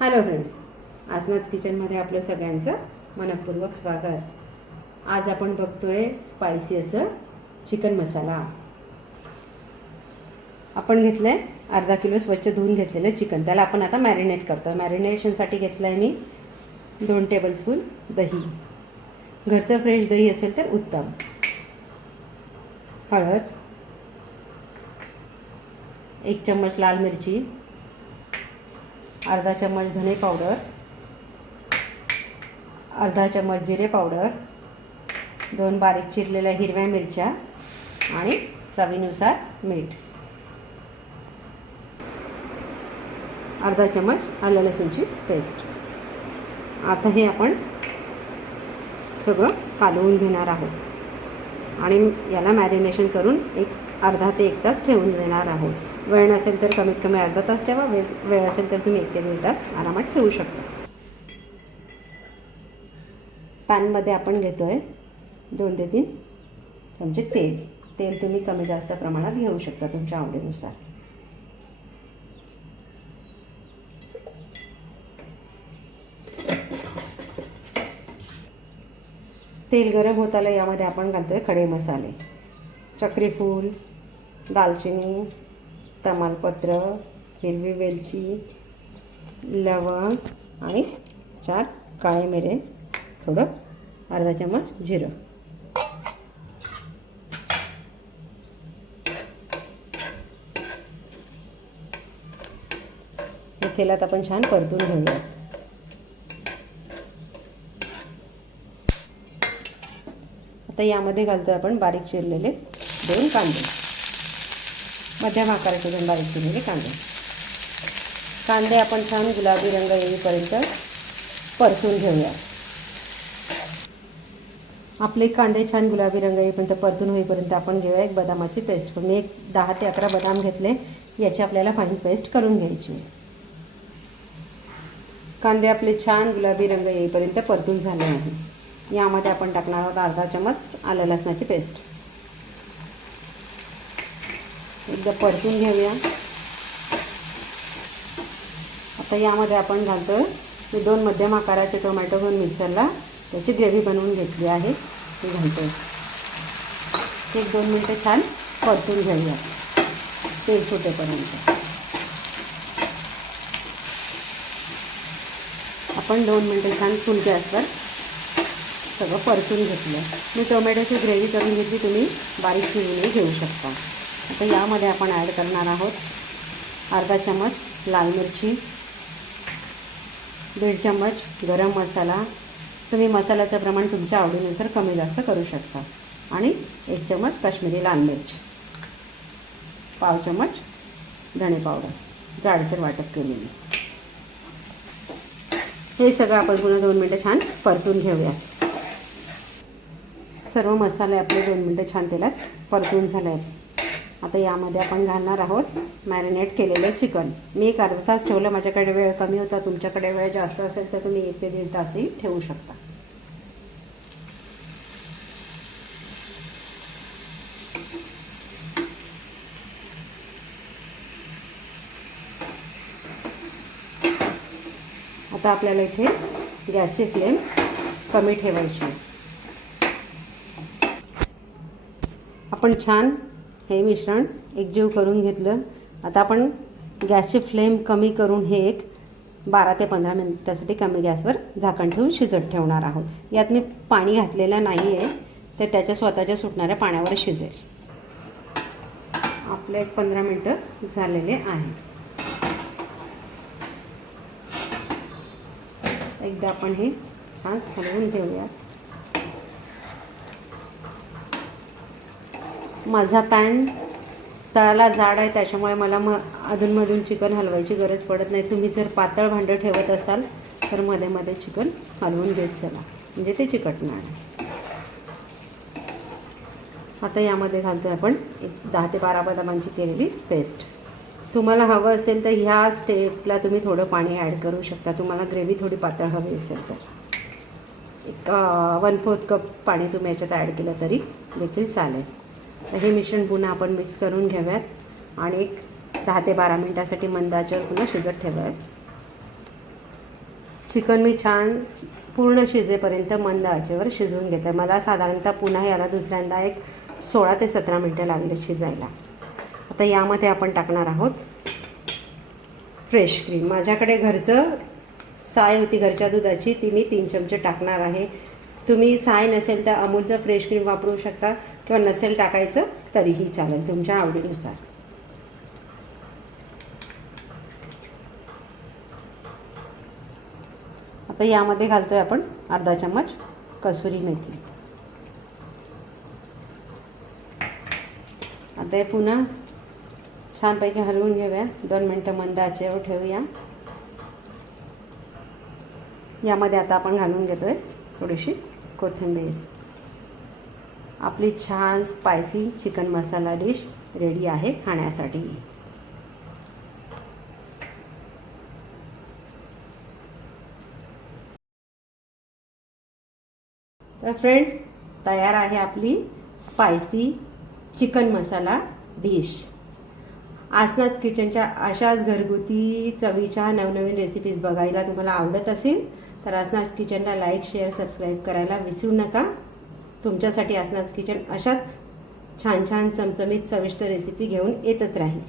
Hello friends आसनाथ किचनमध्ये आपलं सगळ्यांचं मनपूर्वक स्वागत. आज आपण बघतोय स्पायसी असं चिकन मसाला आपण घेतलं आहे अर्धा किलो स्वच्छ धुवून घेतलेलं चिकन त्याला आपण आता मॅरिनेट करतो मॅरिनेशनसाठी घेतलं आहे मी दोन टेबलस्पून दही. घरचं फ्रेश दही असेल तर उत्तम. हळद एक चम्मच लाल मिरची अर्धा चम्मच धने पावडर अर्धा चम्मच जिरे पावडर दोन बारीक चिरलेल्या हिरव्या मिरच्या आणि चवीनुसार मीठ. अर्धा चम्मच आलं लसूणची पेस्ट. आता हे आपण सगळं कालवून घेणार आहोत. आणि याला मॅरिनेशन करून एक अर्धा ते एक तास ठेवून देणार आहोत. वेळ नसेल तर कमीत कमी अर्धा तास ठेवा वेळ वेळ असेल तर तुम्ही एक ते दीड तास आरामात ठेवू शकता. पॅनमध्ये आपण घेतो आहे दोन ते तीन चमचे तेल. तेल तुम्ही कमी जास्त प्रमाणात घेऊ शकता तुमच्या आवडीनुसार. तेल गरम होत आलं यामध्ये आपण घालतो आहे खडे मसाले. चक्रीफूल दालचिनी तमालपत्र हिरवी वेलची लवंग आणि चार काळे मिरे. थोडं अर्धा चम्मच जिरं. तेलात आपण छान परतून घेऊया आता यामध्ये घालतो आपण बारीक चिरलेले दोन कांदे. मध्यम आकाराचे दोन बारीक चिरलेले कांदे. कांदे आपण छान गुलाबी रंग येईपर्यंत परतून घेऊया. आपले कांदे छान गुलाबी रंग येईपर्यंत परतून होईपर्यंत आपण घेऊया एक बदामाची पेस्ट. मी एक दहा ते अकरा बदाम घेतले याची आपल्याला फाईन पेस्ट करून घ्यायची. कांदे आपले छान गुलाबी रंग येईपर्यंत परतून झाले आहे यामध्ये आपण टाकणार आहोत अर्धा चमच आलं लसणाची पेस्ट. एकदा परतून घेऊया. आता यामध्ये आपण घालतो मी दोन मध्यम आकाराचे टोमॅटो घेऊन मिक्सरला. त्याची ग्रेव्ही बनवून घेतली आहे. ती घालतो एक दोन मिनटं छान परतून घेऊया. तेल सुटेपर्यंत. आपण दोन मिनटं छान फुल गॅसवर सगळं परतून घेतलं. मी टोमॅटोची ग्रेव्ही करून घेतली तुम्ही बारीक चिरूनही घेऊ शकता. आता यामध्ये आपण ॲड करणार आहोत अर्धा चमच लाल मिरची दीड चम्मच गरम मसाला. तुम्ही मसाल्याचं प्रमाण तुमच्या आवडीनुसार कमी जास्त करू शकता. आणि एक चमच काश्मीरी लाल मिरच पाव चमच धणे पावडर जाडसर वाटप केलेली. हे सगळं आपण पुन्हा दोन मिनटं छान परतून घेऊया सर्व मसाले आपले दोन मिनटं छान तेलात परतून झाले आहेत आता यामध्ये आपण घालणार आहोत मॅरिनेट केलेलं चिकन मी एक अर्धा तास ठेवलं माझ्याकडे वेळ कमी होता तुमच्याकडे वेळ जास्त असेल तर तुम्ही एक ते दीड तासही ठेवू शकता. आता आपल्याला इथे गॅसची फ्लेम कमी ठेवायची आपण छान हे मिश्रण एकजीव करून घेतलं. आता आपण गॅसची फ्लेम कमी करून हे एक बारा ते पंधरा मिनिटासाठी कमी गॅसवर झाकण ठेवून शिजत ठेवणार आहोत. यात मी पाणी घातलेलं नाही आहे ते त्याच्या स्वतःच्या सुटणाऱ्या पाण्यावर शिजेल. आपले एक पंधरा मिनटं झालेले आहे एकदा आपण हे छान हलवून घेऊया माझा पॅन तळाला जाड आहे त्याच्यामुळे मला म अधूनमधून चिकन हलवायची गरज पडत नाही. तुम्ही जर पातळ भांडं ठेवत असाल तर मध्ये मध्ये चिकन हलवून घेत चला. म्हणजे ते चिकटणार आता यामध्ये घालतो आहे आपण एक दहा ते बारा बदामांची केलेली पेस्ट. तुम्हाला हवं असेल तर ह्या स्टेपला तुम्ही थोडं पाणी ॲड करू शकता. तुम्हाला ग्रेव्ही थोडी पातळ हवी असेल तर. एक वन फोर्थ कप पाणी तुम्ही याच्यात ॲड केलं तरी देखील चालेल. तर हे मिश्रण पुन्हा आपण मिक्स करून घेऊयात. आणि एक दहा ते बारा मिनटासाठी मंदाच्यावर पुन्हा शिजत ठेवूयात. चिकन मी छान पूर्ण शिजेपर्यंत मंद आचेवर शिजवून घेते. मला साधारणतः पुन्हा याला दुसऱ्यांदा एक सोळा ते सतरा मिनटं लागले शिजायला. आता यामध्ये आपण टाकणार आहोत फ्रेश क्रीम. माझ्याकडे घरचं साय होती घरच्या दुधाची ती मी तीन चमचे टाकणार आहे. तुम्ही साय नसेल तर अमूलचं फ्रेश क्रीम वापरू शकता किंवा नसेल टाकायचं तरीही चालेल तुमच्या आवडीनुसार. आता यामध्ये घालतोय आपण अर्धा चम्मच कसुरी मेथी. आता हे पुन्हा छानपैकी हलवून घेऊया. दोन मिनटं मंद आचेवर ठेवूया. यामध्ये आता आपण घालून घेतोय थोडीशी कोथिंबीर. आपली छान spicy chicken masala dish ready आहे खाण्यासाठी. तर फ्रेंड्स तयार आहे आपली spicy chicken masala dish Aasnath किचनच्या अशाच घरगुती चवीच्या नवनवीन रेसिपीज बघायला तुम्हाला आवडत असेल तर आसनाथ किचनला लाईक शेअर सबस्क्राईब करायला विसरू नका. तुमच्यासाठी आसनाथ किचन अशाच छान छान चमचमीत चविष्ट रेसिपी घेऊन येतच राहील.